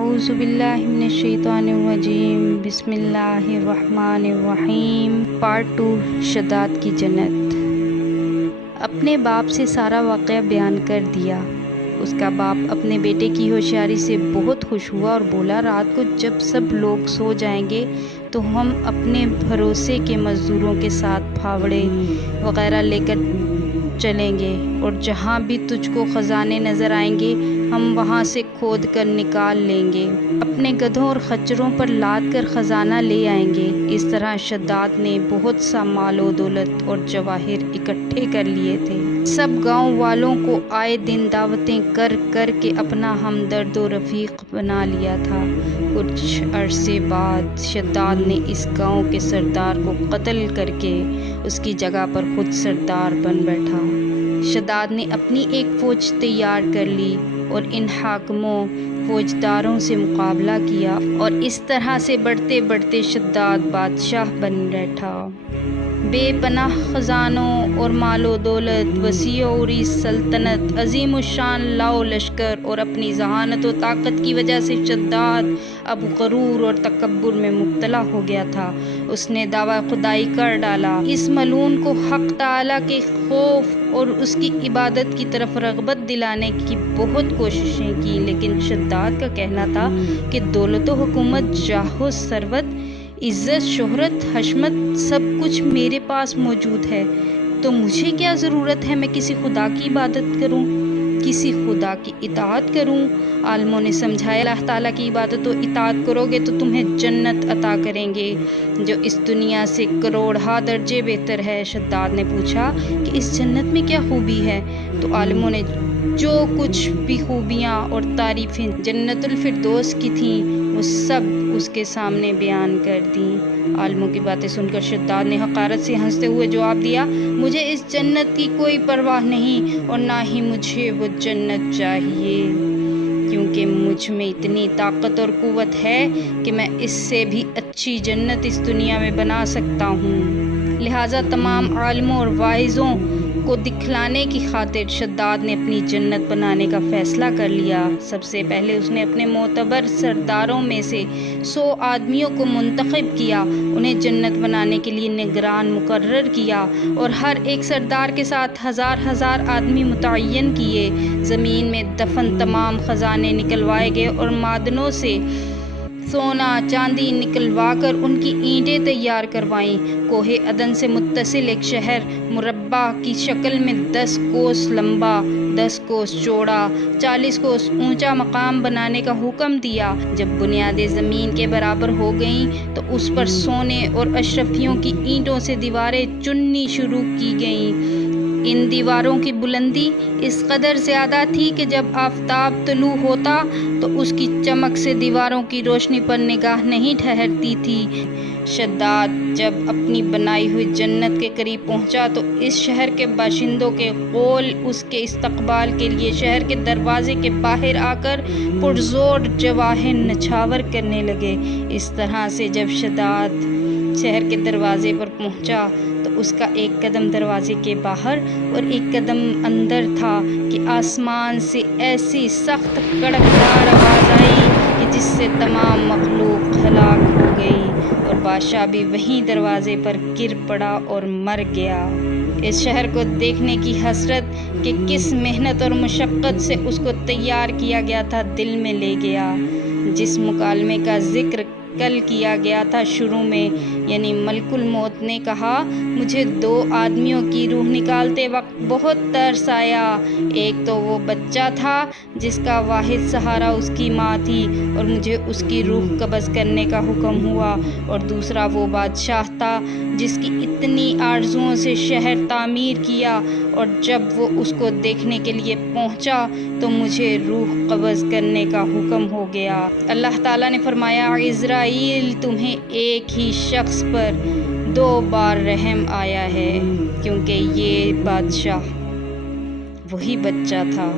اعوذ باللہ من الشیطان الرجیم بسم اللہ الرحمن الرحیم پارٹ 2 شداد کی جنت۔ اپنے باپ سے سارا واقعہ بیان کر دیا۔ اس کا باپ اپنے بیٹے کی ہوشیاری سے بہت خوش ہوا اور بولا، رات کو جب سب لوگ سو جائیں گے تو ہم اپنے بھروسے کے مزدوروں کے ساتھ پھاوڑے وغیرہ لے کر چلیں گے، اور جہاں بھی تجھ کو خزانے نظر آئیں گے ہم وہاں سے کھود کر نکال لیں گے، اپنے گدھوں اور خچروں پر لاد کر خزانہ لے آئیں گے۔ اس طرح شداد نے بہت سا مال و دولت اور جواہر اکٹھے کر لیے تھے۔ سب گاؤں والوں کو آئے دن دعوتیں کر کر کے اپنا ہمدرد و رفیق بنا لیا تھا۔ کچھ عرصے بعد شداد نے اس گاؤں کے سردار کو قتل کر کے اس کی جگہ پر خود سردار بن بیٹھا۔ شداد نے اپنی ایک فوج تیار کر لی اور ان حاکموں فوجداروں سے مقابلہ کیا، اور اس طرح سے بڑھتے بڑھتے شداد بادشاہ بن بیٹھا۔ بے پناہ خزانوں اور مال و دولت، وسیع و عریض سلطنت، عظیم الشان لاؤ لشکر اور اپنی ذہانت و طاقت کی وجہ سے شداد اب غرور اور تکبر میں مبتلا ہو گیا تھا۔ اس نے دعویٰ خدائی کر ڈالا۔ اس ملعون کو حق تعالیٰ کے خوف اور اس کی عبادت کی طرف رغبت دلانے کی بہت کوششیں کی، لیکن شداد کا کہنا تھا کہ دولت و حکومت، جاہ و ثروت، عزت، شہرت، حشمت سب کچھ میرے پاس موجود ہے، تو مجھے کیا ضرورت ہے میں کسی خدا کی عبادت کروں، کسی خدا کی اطاعت کروں؟ عالموں نے سمجھایا، اللہ تعالیٰ کی عبادت و اطاعت کرو گے تو تمہیں جنت عطا کریں گے جو اس دنیا سے کروڑہا درجے بہتر ہے۔ شداد نے پوچھا کہ اس جنت میں کیا خوبی ہے؟ تو عالموں نے جو کچھ بھی خوبیاں اور تعریفیں جنت الفردوس کی تھیں وہ سب اس کے سامنے بیان کر دیں۔ عالموں کی باتیں سن کر شداد نے حقارت سے ہنستے ہوئے جواب دیا، مجھے اس جنت کی کوئی پرواہ نہیں، اور نہ ہی مجھے وہ جنت چاہیے، کیونکہ مجھ میں اتنی طاقت اور قوت ہے کہ میں اس سے بھی اچھی جنت اس دنیا میں بنا سکتا ہوں۔ لہٰذا تمام عالموں اور واعظوں کو دکھلانے کی خاطر شداد نے اپنی جنت بنانے کا فیصلہ کر لیا۔ سب سے پہلے اس نے اپنے معتبر سرداروں میں سے 100 آدمیوں کو منتخب کیا، انہیں جنت بنانے کے لیے نگران مقرر کیا، اور ہر ایک سردار کے ساتھ 1000 آدمی متعین کیے۔ زمین میں دفن تمام خزانے نکلوائے گئے اور معدنوں سے سونا چاندی نکلوا کر ان کی اینٹیں تیار کروائیں۔ کوہ عدن سے متصل ایک شہر مربع کی شکل میں 10 کوس لمبا، 10 کوس چوڑا، 40 کوس اونچا مقام بنانے کا حکم دیا۔ جب بنیادیں زمین کے برابر ہو گئیں تو اس پر سونے اور اشرفیوں کی اینٹوں سے دیواریں چننی شروع کی گئیں۔ ان دیواروں کی بلندی اس قدر زیادہ تھی کہ جب آفتاب طلوع ہوتا تو اس کی چمک سے دیواروں کی روشنی پر نگاہ نہیں ٹھہرتی تھی۔ شداد جب اپنی بنائی ہوئی جنت کے قریب پہنچا تو اس شہر کے باشندوں کے قول اس کے استقبال کے لیے شہر کے دروازے کے باہر آ کر پرزور جواہر نچھاور کرنے لگے۔ اس طرح سے جب شداد شہر کے دروازے پر پہنچا تو اس کا ایک قدم دروازے کے باہر اور ایک قدم اندر تھا کہ آسمان سے ایسی سخت کڑکدار آواز آئی کہ جس سے تمام مخلوق ہلاک ہو گئی، اور بادشاہ بھی وہیں دروازے پر گر پڑا اور مر گیا۔ اس شہر کو دیکھنے کی حسرت کہ کس محنت اور مشقت سے اس کو تیار کیا گیا تھا دل میں لے گیا۔ جس مکالمے کا ذکر کل کیا گیا تھا شروع میں، یعنی ملک الموت نے کہا، مجھے 2 آدمیوں کی روح نکالتے وقت بہت ترس آیا۔ ایک تو وہ بچہ تھا جس کا واحد سہارا اس کی ماں تھی اور مجھے اس کی روح قبض کرنے کا حکم ہوا، اور دوسرا وہ بادشاہ تھا جس کی اتنی آرزوؤں سے شہر تعمیر کیا، اور جب وہ اس کو دیکھنے کے لیے پہنچا تو مجھے روح قبض کرنے کا حکم ہو گیا۔ اللہ تعالیٰ نے فرمایا، عزرائیل تمہیں ایک ہی شخص پر 2 بار رحم آیا ہے، کیونکہ یہ بادشاہ وہی بچہ تھا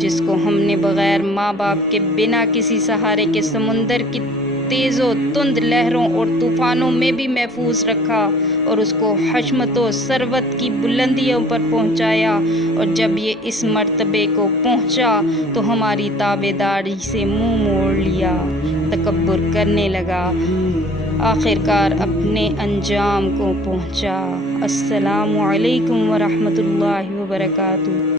جس کو ہم نے بغیر ماں باپ کے بنا کسی سہارے کے سمندر کی تیز و تند لہروں اور طوفانوں میں بھی محفوظ رکھا اور اس کو حشمت و ثروت کی بلندیوں پر پہنچایا، اور جب یہ اس مرتبے کو پہنچا تو ہماری تابع داری سے منہ موڑ لیا، تکبر کرنے لگا، آخرکار اپنے انجام کو پہنچا۔ السلام علیکم ورحمۃ اللہ وبرکاتہ۔